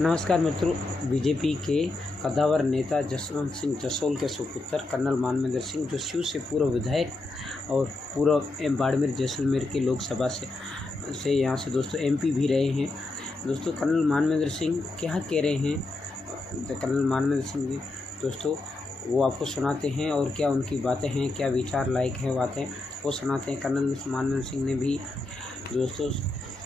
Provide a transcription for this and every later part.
नमस्कार मित्रों, बीजेपी के कद्दावर नेता जसवंत सिंह जसोल के सुपुत्र कर्नल मानवेंद्र सिंह, जो शिव से पूर्व विधायक और पूर्व बाड़मेर जैसलमेर के लोकसभा से यहाँ से दोस्तों एमपी भी रहे हैं। दोस्तों कर्नल मानवेंद्र सिंह क्या कह रहे हैं, कर्नल मानवेंद्र सिंह दोस्तों वो आपको सुनाते हैं और क्या उनकी बातें हैं, क्या विचार लायक है बातें वो सुनाते हैं। कर्नल मानवेंद्र सिंह ने भी दोस्तों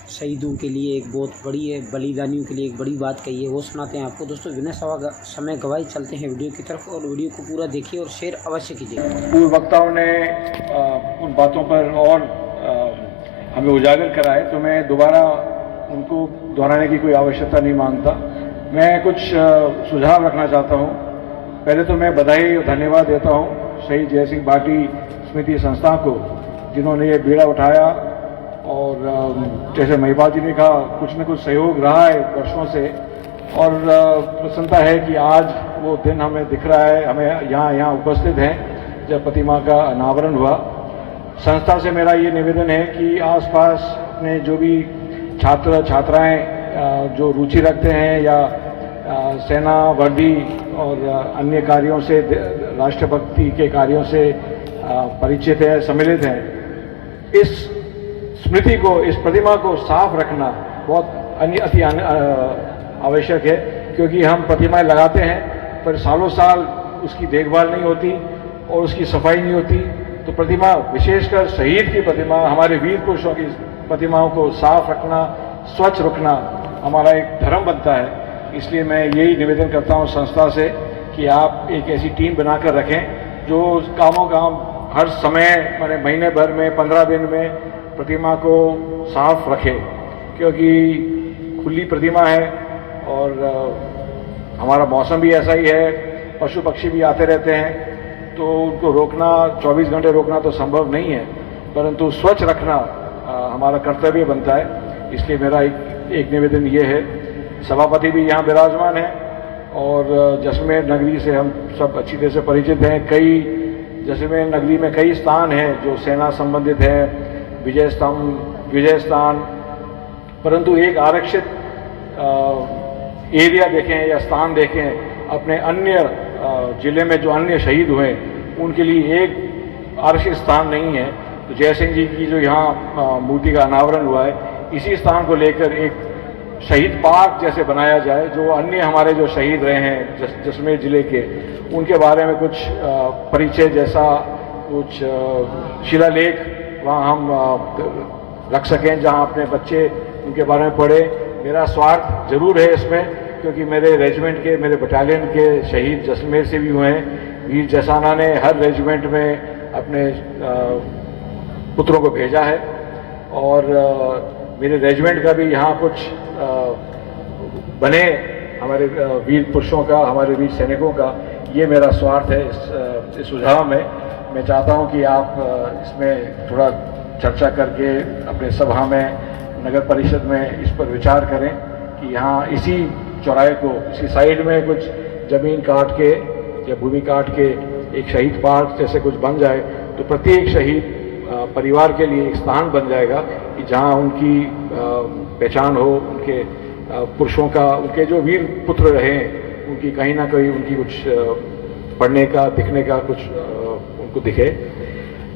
शहीदों के लिए एक बहुत बड़ी है, बलिदानियों के लिए एक बड़ी बात कही है, वो सुनाते हैं आपको। दोस्तों बिना समय गवाई चलते हैं वीडियो की तरफ और वीडियो को पूरा देखिए और शेयर अवश्य कीजिए। पूर्व वक्ताओं ने उन बातों पर और हमें उजागर करा है, तो मैं दोबारा उनको दोहराने की कोई आवश्यकता नहीं मानता। मैं कुछ सुझाव रखना चाहता हूँ। पहले तो मैं बधाई और धन्यवाद देता हूँ शहीद जय सिंह भाटी स्मृति संस्था को, जिन्होंने ये बीड़ा उठाया। और जैसे महिपाल जी ने कहा, कुछ न कुछ सहयोग रहा है वर्षों से, और प्रसन्नता है कि आज वो दिन हमें दिख रहा है, हमें यहाँ उपस्थित हैं जब प्रतिमा का अनावरण हुआ। संस्था से मेरा ये निवेदन है कि आसपास अपने जो भी छात्र छात्राएं जो रुचि रखते हैं या सेना वर्दी और अन्य कार्यों से, राष्ट्रभक्ति के कार्यों से परिचित है, सम्मिलित हैं, इस स्मृति को, इस प्रतिमा को साफ रखना बहुत अति आवश्यक है। क्योंकि हम प्रतिमाएं लगाते हैं पर सालों साल उसकी देखभाल नहीं होती और उसकी सफाई नहीं होती। तो प्रतिमा, विशेषकर शहीद की प्रतिमा, हमारे वीर पुरुषों की प्रतिमाओं को साफ रखना, स्वच्छ रखना हमारा एक धर्म बनता है। इसलिए मैं यही निवेदन करता हूं संस्था से कि आप एक ऐसी टीम बनाकर रखें जो काम हर समय, माने महीने भर में, 15 दिन में प्रतिमा को साफ रखे। क्योंकि खुली प्रतिमा है और हमारा मौसम भी ऐसा ही है, पशु पक्षी भी आते रहते हैं, तो उनको रोकना, 24 घंटे रोकना तो संभव नहीं है, परंतु स्वच्छ रखना हमारा कर्तव्य बनता है। इसलिए मेरा एक निवेदन ये है। सभापति भी यहाँ विराजमान है और जैसलमेर नगरी से हम सब अच्छी तरह से परिचित हैं। जैसलमेर नगरी में कई स्थान हैं जो सेना संबंधित है, विजय स्थान, परंतु एक आरक्षित एरिया देखें या स्थान देखें अपने अन्य जिले में जो अन्य शहीद हुए, उनके लिए एक आरक्षित स्थान नहीं है। तो जय सिंह जी की जो यहाँ मूर्ति का अनावरण हुआ है, इसी स्थान को लेकर एक शहीद पार्क जैसे बनाया जाए, जो अन्य हमारे जो शहीद रहे हैं जैसलमेर जिले के, उनके बारे में कुछ परिचय जैसा कुछ शिलालेख वहाँ हम रख सकें, जहाँ अपने बच्चे उनके बारे में पढ़े। मेरा स्वार्थ जरूर है इसमें, क्योंकि मेरे रेजिमेंट के, मेरे बटालियन के शहीद जैसलमेर से भी हुए हैं। वीर जसाना ने हर रेजिमेंट में अपने पुत्रों को भेजा है और मेरे रेजिमेंट का भी यहाँ कुछ बने हमारे वीर पुरुषों का, हमारे वीर सैनिकों का। ये मेरा स्वार्थ है इस सुझाव में। मैं चाहता हूं कि आप इसमें थोड़ा चर्चा करके अपने सभा में, नगर परिषद में इस पर विचार करें कि यहाँ इसी चौराहे को, इसी साइड में कुछ जमीन काट के या भूमि काट के एक शहीद पार्क जैसे कुछ बन जाए, तो प्रत्येक शहीद परिवार के लिए एक स्थान बन जाएगा कि जहाँ उनकी पहचान हो, उनके पुरुषों का, उनके जो वीर पुत्र रहे, उनकी कहीं ना कहीं उनकी कुछ पढ़ने का, दिखने का कुछ उनको दिखे।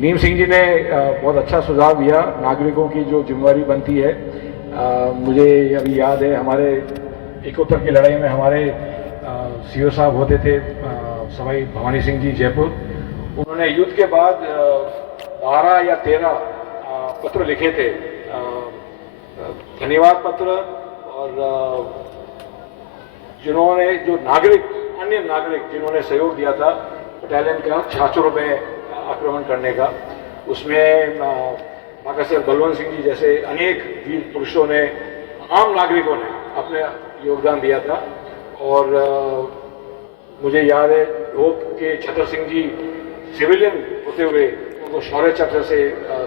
नीम सिंह जी ने बहुत अच्छा सुझाव दिया। नागरिकों की जो जिम्मेवारी बनती है, मुझे अभी याद है हमारे 71 की लड़ाई में हमारे सीओ साहब होते थे सवाई भवानी सिंह जी जयपुर। उन्होंने युद्ध के बाद 12 या 13 पत्र लिखे थे, धन्यवाद पत्र, और जिन्होंने, जो नागरिक, अन्य नागरिक जिन्होंने सहयोग दिया था बटालियन का छाछुर में आक्रमण करने का, उसमें माकासर बलवंत सिंह जी जैसे अनेक वीर पुरुषों ने, आम नागरिकों ने अपने योगदान दिया था। और मुझे याद है लोक के छतर सिंह जी सिविलियन होते हुए उनको शौर्य चक्र से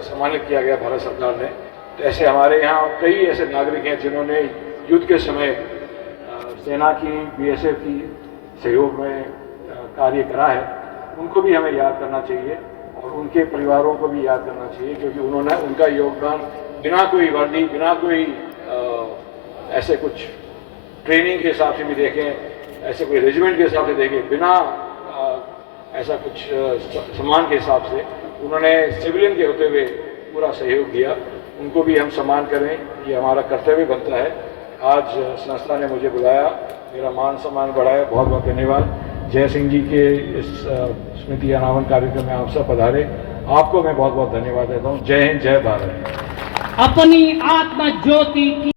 सम्मानित किया गया भारत सरकार ने। तो ऐसे हमारे यहाँ कई ऐसे नागरिक हैं जिन्होंने युद्ध के समय सेना की, बीएसएफ की सहयोग में कार्य करा है। उनको भी हमें याद करना चाहिए और उनके परिवारों को भी याद करना चाहिए, क्योंकि उनका योगदान बिना कोई वर्दी, बिना कोई ऐसे कुछ ट्रेनिंग के हिसाब से भी देखें, ऐसे कोई रेजिमेंट के हिसाब से देखें, बिना ऐसा कुछ सम्मान के हिसाब से उन्होंने सिविलियन के होते हुए पूरा सहयोग दिया। उनको भी हम सम्मान करें, ये हमारा कर्तव्य बनता है। आज संस्था ने मुझे बुलाया, मेरा मान सम्मान बढ़ाया, बहुत बहुत धन्यवाद। जय सिंह जी के इस स्मृति अनावरण कार्यक्रम में आप सब पधारे, आपको मैं बहुत बहुत धन्यवाद देता हूँ। जय हिंद, जय भारत। अपनी आत्मा ज्योति की